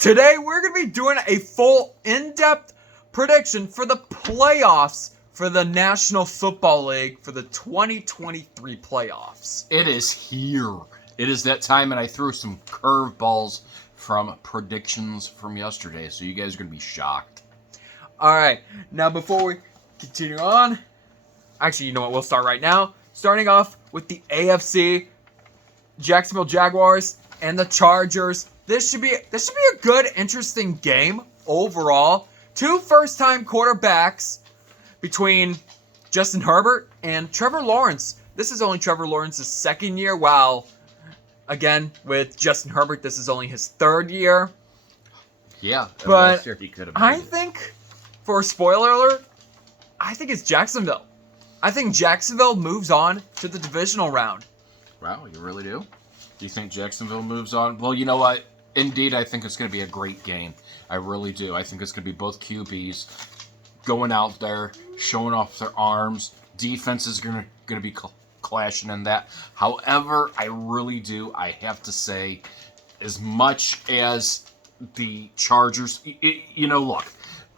Today, we're going to be doing a full, in-depth prediction for the playoffs for the National Football League for the 2023 playoffs. It is here. It is that time, and I threw some curveballs from predictions from yesterday, so you guys are going to be shocked. All right. Now, before we continue on, actually, you know what? We'll start right now. Starting off with the AFC, Jacksonville Jaguars and the Chargers. This should be a good, interesting game overall. Two first-time quarterbacks between Justin Herbert and Trevor Lawrence. This is only Trevor Lawrence's second year, while, again, with Justin Herbert, this is only his third year. Yeah, but last year he could have I think, for a spoiler alert, I think it's Jacksonville. I think Jacksonville moves on to the divisional round. Wow, you really do? Do you think Jacksonville moves on? Well, you know what? Indeed, I think it's going to be a great game. I really do. I think it's going to be both QBs going out there, showing off their arms. Defense is going to be clashing in that. However, I really do. I have to say, as much as the Chargers, look,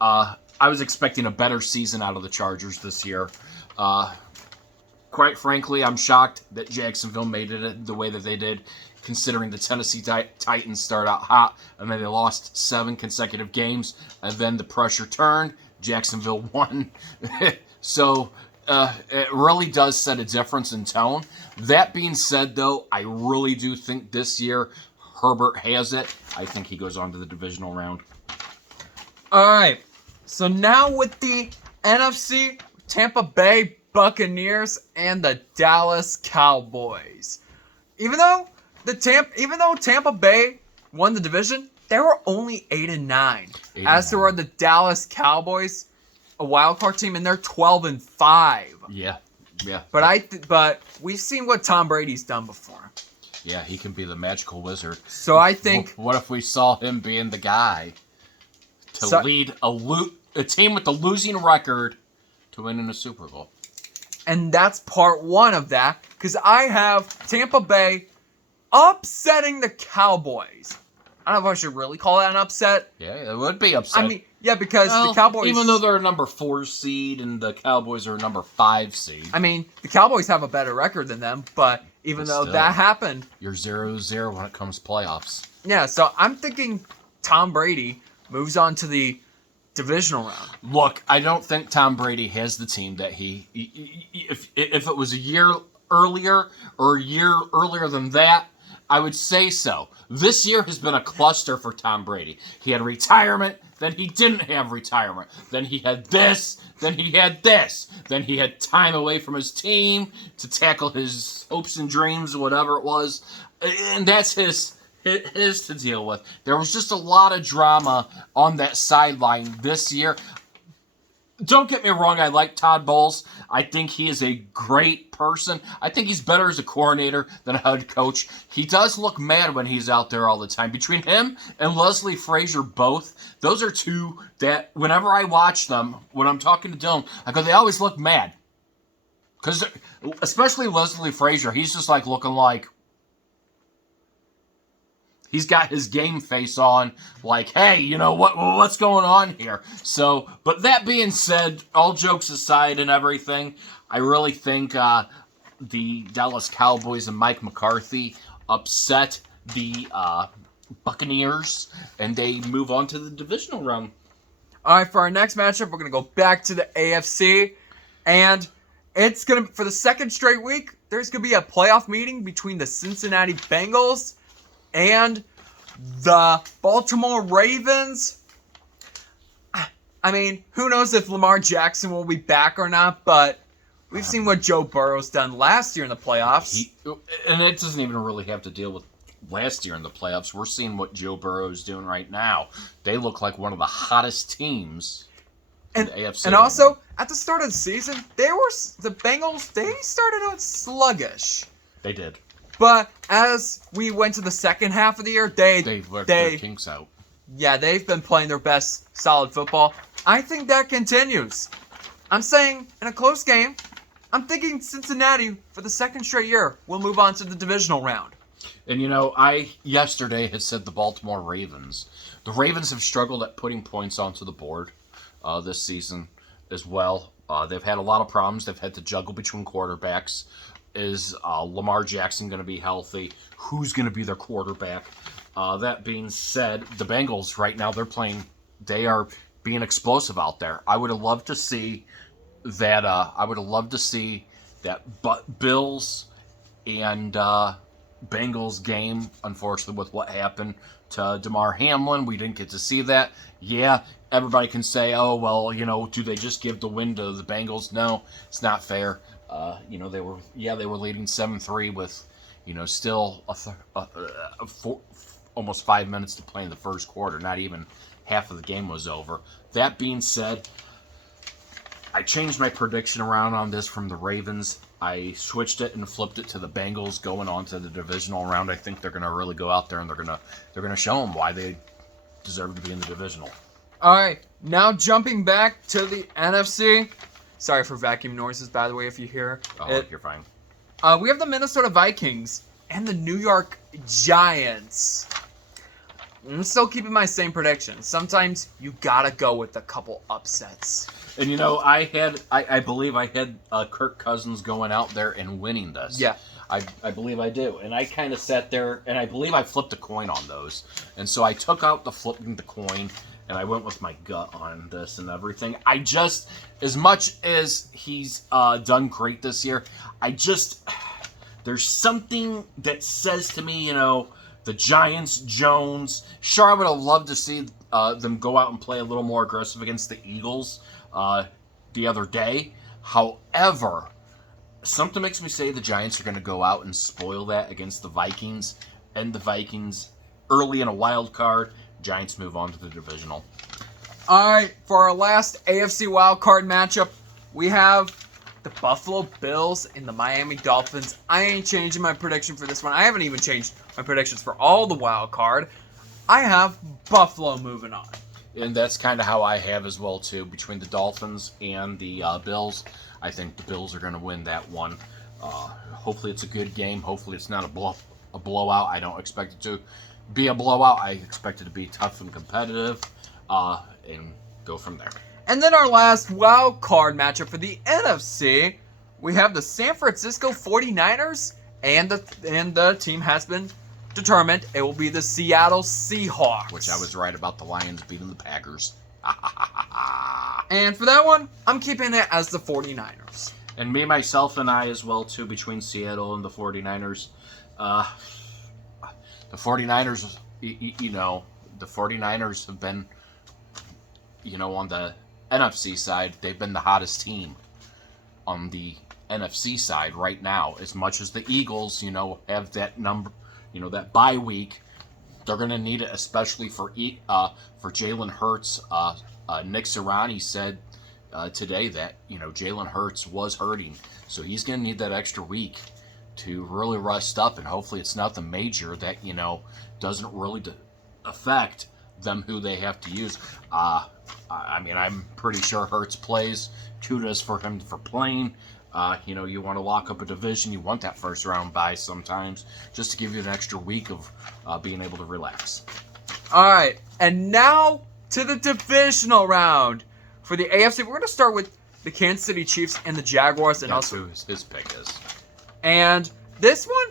I was expecting a better season out of the Chargers this year. Quite frankly, I'm shocked that Jacksonville made it the way that they did, considering the Tennessee Titans started out hot, and then they lost 7 consecutive games, and then the pressure turned. Jacksonville won. So it really does set a difference in tone. That being said, though, I really do think this year Herbert has it. I think he goes on to the divisional round. All right. So now with the NFC, Tampa Bay Buccaneers and the Dallas Cowboys. Even though Tampa Bay won the division, they were only 8-9. As there were the Dallas Cowboys, a wild card team, and they're 12-5. Yeah. But we've seen what Tom Brady's done before. Yeah, he can be the magical wizard. So I think, what if we saw him being the guy to lead a team with a losing record to win in a Super Bowl? And that's part one of that, because I have Tampa Bay upsetting the Cowboys. I don't know if I should really call that an upset. Yeah, it would be upset. I mean, yeah, because the Cowboys... Even though they're a number 4 seed and the Cowboys are a number 5 seed. I mean, the Cowboys have a better record than them, but even though that happened... You're 0-0 when it comes to playoffs. Yeah, so I'm thinking Tom Brady moves on to the divisional round. Look, I don't think Tom Brady has the team that if it was a year earlier or a year earlier than that, I would say so. This year has been a cluster for Tom Brady. He had retirement, then he didn't have retirement. Then he had this, then he had this. Then he had time away from his team to tackle his hopes and dreams, whatever it was. And that's his to deal with. There was just a lot of drama on that sideline this year. Don't get me wrong, I like Todd Bowles. I think he is a great person. I think he's better as a coordinator than a head coach. He does look mad when he's out there all the time. Between him and Leslie Frazier both, those are two that whenever I watch them, when I'm talking to Dylan, I go, they always look mad. Because especially Leslie Frazier, he's just like looking like he's got his game face on, like, hey, you know, what's going on here? So, but that being said, all jokes aside and everything, I really think the Dallas Cowboys and Mike McCarthy upset the Buccaneers, and they move on to the divisional round. All right, for our next matchup, we're going to go back to the AFC, and it's going to, for the second straight week, there's going to be a playoff meeting between the Cincinnati Bengals and the Baltimore Ravens. I mean, who knows if Lamar Jackson will be back or not, but we've seen what Joe Burrow's done last year in the playoffs. And it doesn't even really have to deal with last year in the playoffs. We're seeing what Joe Burrow's doing right now. They look like one of the hottest teams in the AFC. And also, at the start of the season, the Bengals, they started out sluggish. They did. But as we went to the second half of the year, they worked their kinks out. Yeah, they've been playing their best solid football. I think that continues. I'm saying in a close game, I'm thinking Cincinnati for the second straight year will move on to the divisional round. And I yesterday had said the Baltimore Ravens. The Ravens have struggled at putting points onto the board this season as well. They've had a lot of problems. They've had to juggle between quarterbacks. Is Lamar Jackson going to be healthy? Who's going to be their quarterback? That being said, the Bengals right now they are being explosive out there. I would have loved to see that. Bills and Bengals game, unfortunately, with what happened to Damar Hamlin. We didn't get to see that. Yeah, everybody can say, oh, well, do they just give the win to the Bengals? No, it's not fair. They were leading 7-3 with, still almost 5 minutes to play in the first quarter. Not even half of the game was over. That being said, I changed my prediction around on this from the Ravens. I switched it and flipped it to the Bengals going on to the divisional round. I think they're going to really go out there and they're going to show them why they deserve to be in the divisional. All right, now jumping back to the NFC. Sorry for vacuum noises, by the way, if you hear it. You're fine. We have the Minnesota Vikings and the New York Giants. I'm still keeping my same prediction. Sometimes you gotta go with a couple upsets. And I believe I had Kirk Cousins going out there and winning this. Yeah. I believe I do. And I kind of sat there, and I believe I flipped a coin on those. And so I took out the flipping the coin, and I went with my gut on this and everything. As much as he's done great this year, there's something that says to me, the Giants, Jones. Sure, I would have loved to see them go out and play a little more aggressive against the Eagles the other day. However, something makes me say the Giants are going to go out and spoil that against the Vikings. And the Vikings, early in a wild card, Giants move on to the divisional. All right, for our last AFC wild card matchup, we have the Buffalo Bills and the Miami Dolphins. I ain't changing my prediction for this one. I haven't even changed my predictions for all the wild card. I have Buffalo moving on. And that's kind of how I have as well, too. Between the Dolphins and the Bills, I think the Bills are going to win that one. Hopefully it's a good game. Hopefully it's not a blowout. I don't expect it to be a blowout. I expect it to be tough and competitive and go from there. And then our last wild card matchup for the NFC, we have the San Francisco 49ers, and the team has been determined. It will be the Seattle Seahawks. Which I was right about the Lions beating the Packers. And for that one, I'm keeping it as the 49ers. And me, myself, and I as well, too, between Seattle and the 49ers. The 49ers, the 49ers have been, on the NFC side, they've been the hottest team on the NFC side right now. As much as the Eagles, have that number, that bye week, they're going to need it, especially for Jalen Hurts. Nick Sirianni said today that Jalen Hurts was hurting, so he's going to need that extra week to really rest up, and hopefully it's nothing major that doesn't really affect them who they have to use. I'm pretty sure Hurts plays. Kudos for him for playing. You want to lock up a division. You want that first round bye sometimes, just to give you an extra week of being able to relax. All right, and now to the divisional round for the AFC. We're going to start with the Kansas City Chiefs and the Jaguars, and That's also who his pick is. And this one,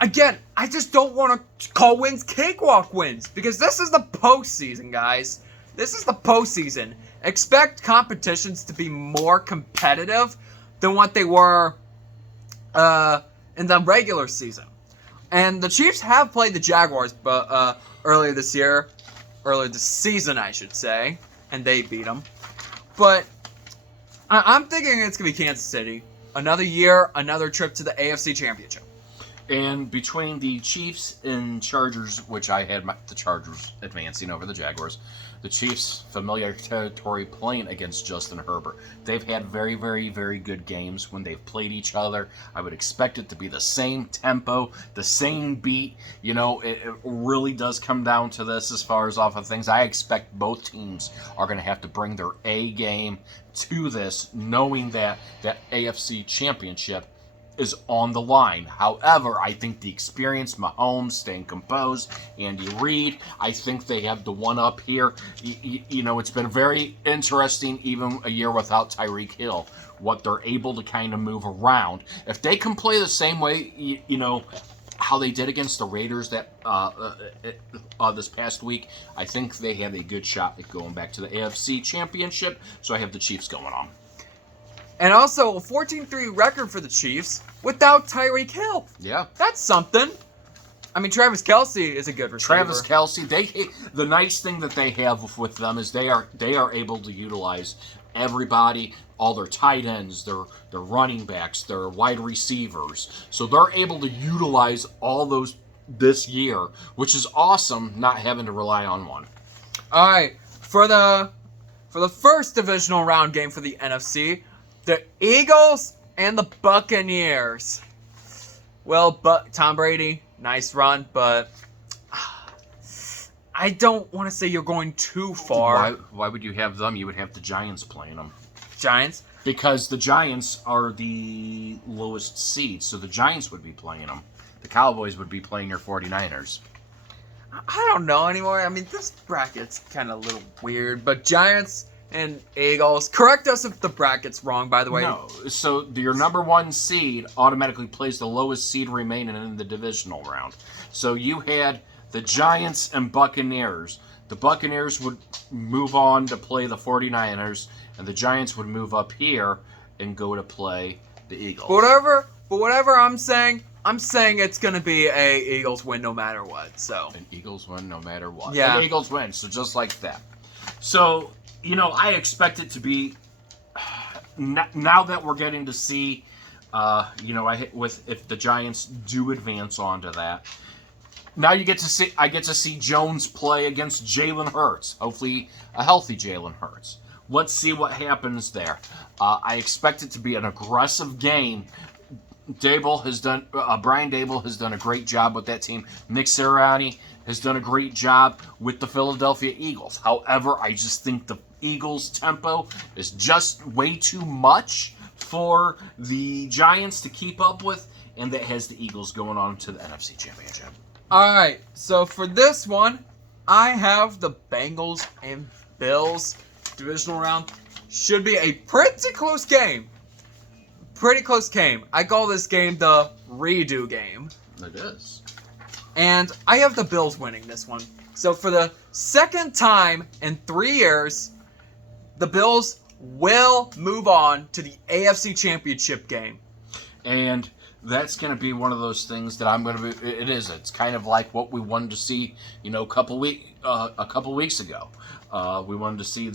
again, I just don't want to call wins cakewalk wins because this is the postseason, guys. This is the postseason. Expect competitions to be more competitive than what they were in the regular season. And the Chiefs have played the Jaguars but earlier this season, I should say, and they beat them. But I'm thinking it's going to be Kansas City. Another year, another trip to the AFC Championship. And between the Chiefs and Chargers, which I had the Chargers advancing over the Jaguars, the Chiefs, familiar territory playing against Justin Herbert. They've had very, very, very good games when they've played each other. I would expect it to be the same tempo, the same beat. It really does come down to this as far as off of things. I expect both teams are going to have to bring their A game to this, knowing that AFC Championship is on the line. However, I think the experience, Mahomes staying composed, Andy Reid, I think they have the one up here. It's been very interesting, even a year without Tyreek Hill, what they're able to kind of move around. If they can play the same way, how they did against the Raiders this past week, I think they have a good shot at going back to the AFC Championship. So I have the Chiefs going on. And also a 14-3 record for the Chiefs without Tyreek Hill. Yeah. That's something. I mean, Travis Kelce is a good receiver. Travis Kelce, the nice thing that they have with them is they are able to utilize everybody, all their tight ends, their running backs, their wide receivers. So they're able to utilize all those this year, which is awesome, not having to rely on one. All right, for the first divisional round game for the NFC, the Eagles and the Buccaneers. Well, Tom Brady, nice run, but I don't want to say you're going too far. Why would you have them? You would have the Giants playing them. Giants? Because the Giants are the lowest seed, so the Giants would be playing them. The Cowboys would be playing your 49ers. I don't know anymore. I mean, this bracket's kind of a little weird, but Giants and Eagles. Correct us if the bracket's wrong, by the way. No, so your number one seed automatically plays the lowest seed remaining in the divisional round. So you had the Giants and Buccaneers. The Buccaneers would move on to play the 49ers, and the Giants would move up here and go to play the Eagles. But whatever I'm saying it's going to be a Eagles win no matter what. So An Eagles win no matter what. Yeah. An Eagles win, so just like that. So, I expect it to be, now that we're getting to see, if the Giants do advance onto that, now I get to see Jones play against Jalen Hurts. Hopefully a healthy Jalen Hurts. Let's see what happens there. I expect it to be an aggressive game. Brian Dable has done a great job with that team. Nick Sirianni has done a great job with the Philadelphia Eagles. However, I just think the Eagles' tempo is just way too much for the Giants to keep up with, and that has the Eagles going on to the NFC Championship. all right, so for this one, I have the Bengals and Bills divisional round. Should be a pretty close game. Pretty close game. I call this game the redo game. It is. And I have the Bills winning this one. So for the second time in 3 years, the Bills will move on to the AFC Championship game. And that's going to be one of those things that it's kind of like what we wanted to see, a couple weeks ago. We wanted to see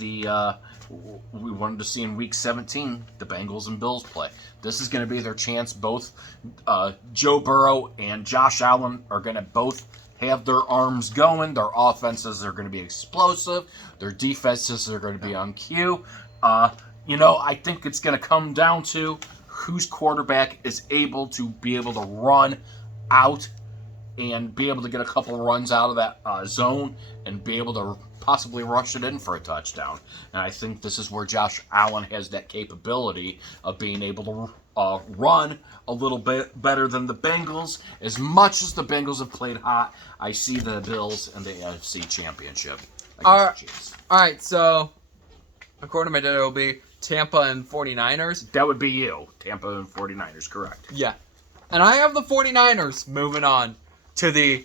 in week 17 the Bengals and Bills play. This is going to be their chance. Both Joe Burrow and Josh Allen are going to both have their arms going. Their offenses are going to be explosive. Their defenses are going to be on cue. I think it's going to come down to whose quarterback is able to run out and be able to get a couple runs out of that zone and be able to possibly rush it in for a touchdown. And I think this is where Josh Allen has that capability of being able to run a little bit better than the Bengals. As much as the Bengals have played hot, I see the Bills and the AFC Championship against the Chiefs. All right, so according to my data, it will be Tampa and 49ers. That would be you. Tampa and 49ers, correct. Yeah. And I have the 49ers moving on to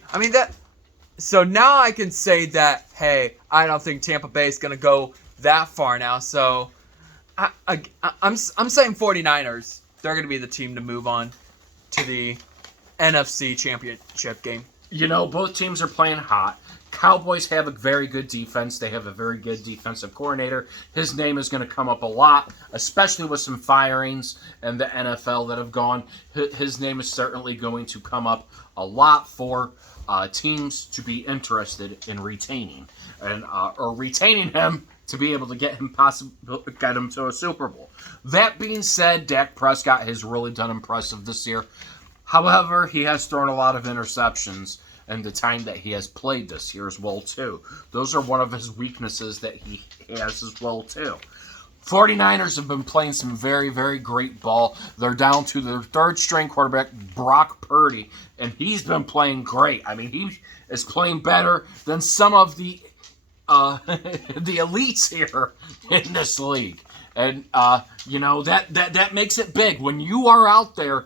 so now I can say that, hey, I don't think Tampa Bay is going to go that far now. So I'm saying 49ers. They're going to be the team to move on to the NFC Championship game. Both teams are playing hot. Cowboys have a very good defense. They have a very good defensive coordinator. His name is going to come up a lot, especially with some firings in the NFL that have gone. His name is certainly going to come up a lot for teams to be interested in retaining or retaining him to be able to get him to a Super Bowl. That being said, Dak Prescott has really done impressive this year. However, he has thrown a lot of interceptions in the time that he has played this year as well too. Those are one of his weaknesses that he has as well too. 49ers have been playing some very, very great ball. They're down to their third-string quarterback, Brock Purdy, and he's been playing great. I mean, he is playing better than some of the the elites here in this league. And, that makes it big. When you are out there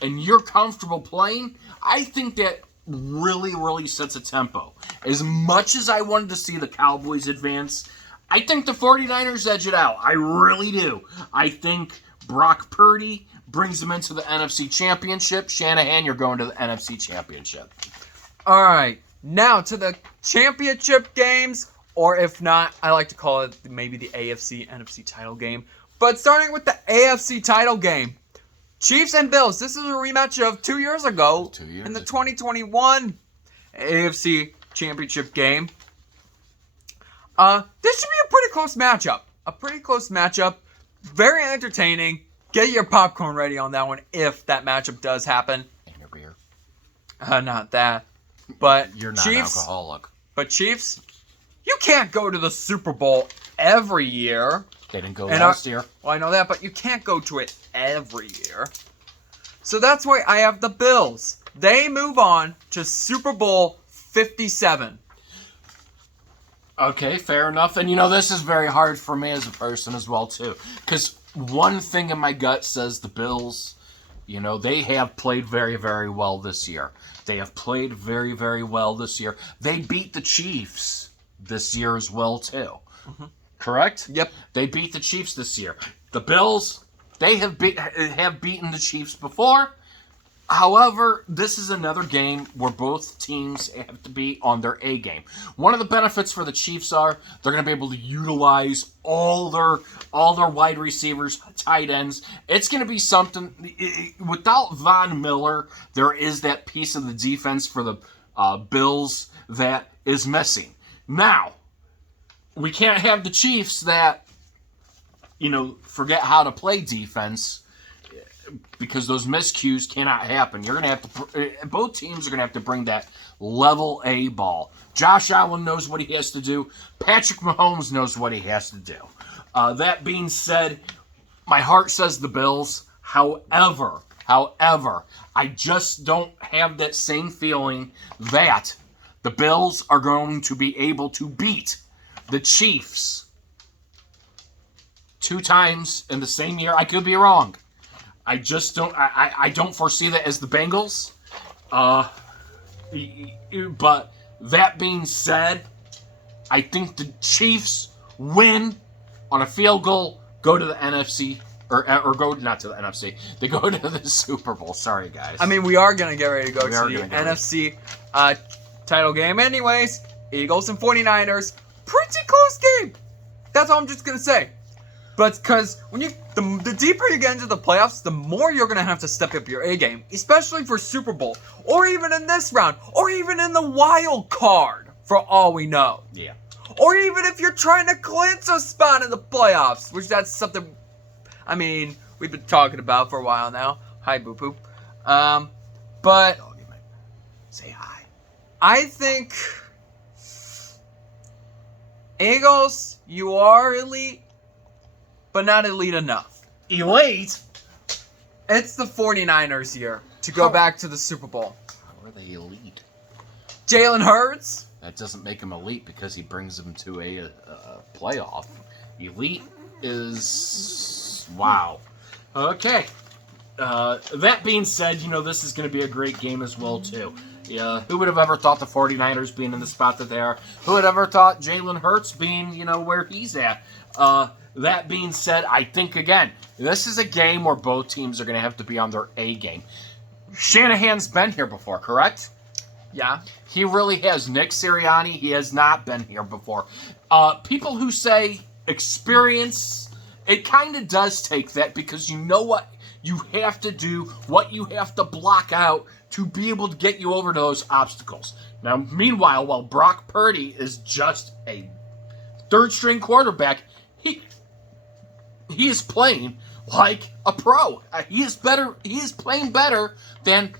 and you're comfortable playing, I think that really, really sets a tempo. As much as I wanted to see the Cowboys advance, I think the 49ers edge it out. I really do. I think Brock Purdy brings them into the NFC Championship. Shanahan, you're going to the NFC Championship. All right, now to the championship games, or if not, I like to call it maybe the AFC NFC title game. But starting with the AFC title game, Chiefs and Bills. This is a rematch of 2 years ago in the 2021 AFC Championship game. This should be a pretty close matchup. Very entertaining. Get your popcorn ready on that one if that matchup does happen. And your beer. Not that. But You're not Chiefs, an alcoholic. But Chiefs, you can't go to the Super Bowl every year. They didn't go last year. Well, I know that, but you can't go to it every year. So that's why I have the Bills. They move on to Super Bowl 57. Okay, fair enough. And this is very hard for me as a person as well, too. Because one thing in my gut says the Bills, they have played very, very well this year. They beat the Chiefs this year as well, too. Mm-hmm. Correct? Yep. They beat the Chiefs this year. The Bills, they have beaten the Chiefs before. However, this is another game where both teams have to be on their A game. One of the benefits for the Chiefs are they're going to be able to utilize all their wide receivers, tight ends. It's going to be something. Without Von Miller, there is that piece of the defense for the Bills that is missing. Now, we can't have the Chiefs that forget how to play defense, because those miscues cannot happen. You're going to have to. Both teams are going to have to bring that level A ball. Josh Allen knows what he has to do. Patrick Mahomes knows what he has to do. That being said, my heart says the Bills. However, I just don't have that same feeling that the Bills are going to be able to beat the Chiefs 2 times in the same year. I could be wrong. I just don't. I don't foresee that as the Bengals. But that being said, I think the Chiefs win on a field goal, go to the NFC, or go not to the NFC. They go to the Super Bowl. Sorry, guys. I mean, we are gonna get ready to go to the NFC title game, anyways. Eagles and 49ers, pretty close game. That's all I'm just gonna say. But because when the deeper you get into the playoffs, the more you're gonna have to step up your A game, especially for Super Bowl, or even in this round, or even in the wild card, for all we know. Yeah. Or even if you're trying to clinch a spot in the playoffs, which that's something, I mean, we've been talking about for a while now. Hi, Boo Poop. But say hi. I think Eagles, you are elite, but not elite enough. Elite? It's the 49ers year to go back to the Super Bowl. How are they elite? Jalen Hurts. That doesn't make him elite because he brings them to a playoff. Elite is... Wow. Okay. That being said, this is going to be a great game as well, too. Yeah, who would have ever thought the 49ers being in the spot that they are? Who would have ever thought Jalen Hurts being, where he's at? That being said, I think, again, this is a game where both teams are going to have to be on their A game. Shanahan's been here before, correct? Yeah. He really has. Nick Sirianni, he has not been here before. People who say experience, it kind of does take that, because you know what you have to do, what you have to block out to be able to get you over those obstacles. Now, meanwhile, while Brock Purdy is just a third-string quarterback, he is playing like a pro. He is better. He is playing better than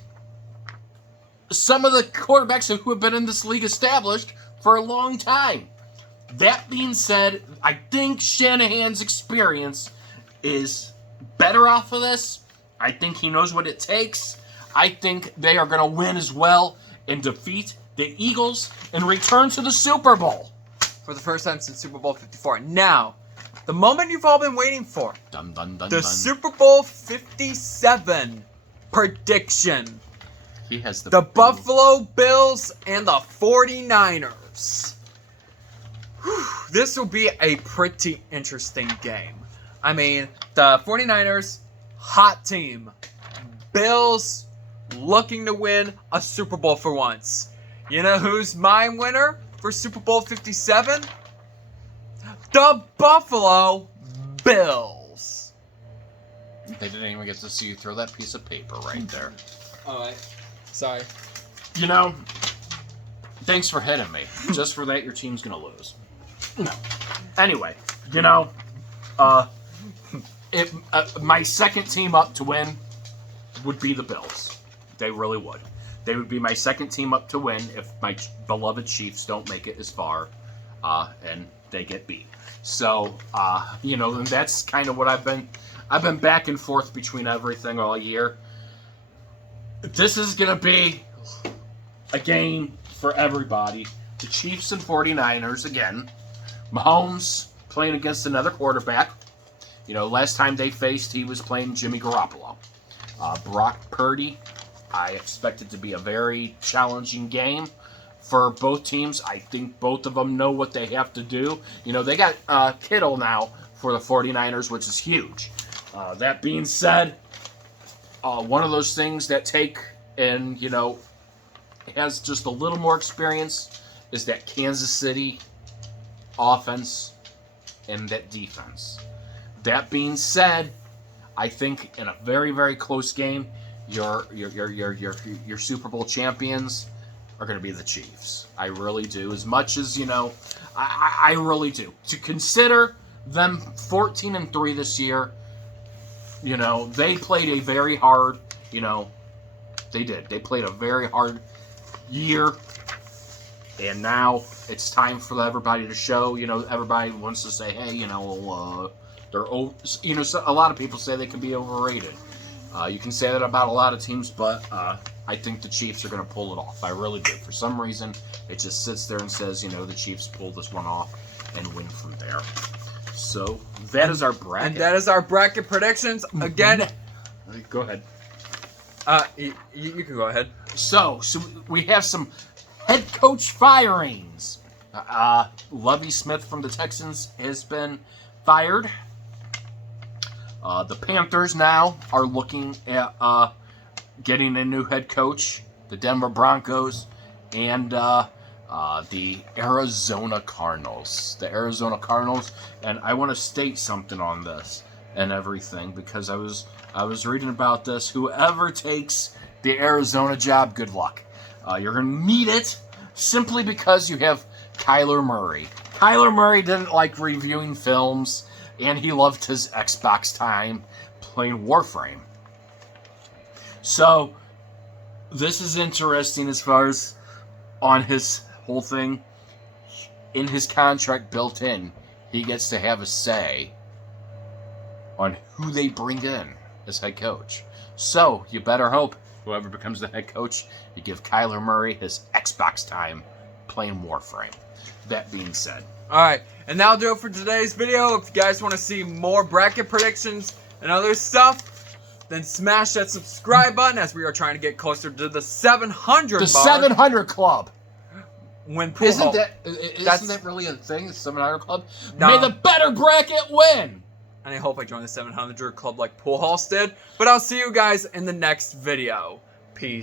some of the quarterbacks who have been in this league established for a long time. That being said, I think Shanahan's experience is better off of this. I think he knows what it takes. I think they are going to win as well and defeat the Eagles and return to the Super Bowl. For the first time since Super Bowl 54. Now, the moment you've all been waiting for. Dun, dun, dun, The dun. Super Bowl 57 prediction. He has The Buffalo Bills and the 49ers. Whew, this will be a pretty interesting game. I mean, the 49ers, hot team. Bills looking to win a Super Bowl for once. You know who's my winner for Super Bowl 57? The Buffalo Bills. They didn't even get to see you throw that piece of paper right there. Alright. Sorry. You know, thanks for hitting me. Just for that, your team's going to lose. No. Anyway, you know, my second team up to win would be the Bills. They really would. They would be my second team up to win if my beloved Chiefs don't make it as far and they get beat. So, you know, and that's kind of what I've been back and forth between everything all year. This is going to be a game for everybody. The Chiefs and 49ers again. Mahomes playing against another quarterback. You know, last time they faced, he was playing Jimmy Garoppolo. Brock Purdy, I expect it to be a very challenging game for both teams. I think both of them know what they have to do. You know, they got Kittle now for the 49ers, which is huge. That being said, one of those things that take and, you know, has just a little more experience is that Kansas City offense and that defense. That being said, I think in a very, very close game, your Super Bowl champions are going to be the Chiefs. I really do. As much as, you know, I really do. To consider them 14-3 this year, you know, they played a very hard, you know, they did. They played a very hard year. And now it's time for everybody to show, you know, everybody wants to say, hey, you know, they're, you know, a lot of people say they can be overrated. You can say that about a lot of teams, but I think the Chiefs are going to pull it off. I really do. For some reason, it just sits there and says, you know, the Chiefs pull this one off and win from there. So that is our bracket. And that is our bracket predictions. Again, go ahead. You can go ahead. So we have some head coach firings. Lovie Smith from the Texans has been fired. The Panthers now are looking at getting a new head coach. The Denver Broncos and the Arizona Cardinals. The Arizona Cardinals, and I want to state something on this and everything because I was reading about this. Whoever takes the Arizona job, good luck. You're going to need it simply because you have Kyler Murray. Kyler Murray didn't like reviewing films, and he loved his Xbox time playing Warframe. So, this is interesting as far as on his whole thing. In his contract built in, he gets to have a say on who they bring in as head coach. So, you better hope whoever becomes the head coach, you give Kyler Murray his Xbox time playing Warframe. That being said. Alright, and that'll do it for today's video. If you guys want to see more bracket predictions and other stuff, then smash that subscribe button as we are trying to get closer to the 700 The mark. 700 Club. When pool Isn't hall- that really a thing? The 700 Club? No. May the better bracket win! And I hope I join the 700 club like Pool Halls did. But I'll see you guys in the next video.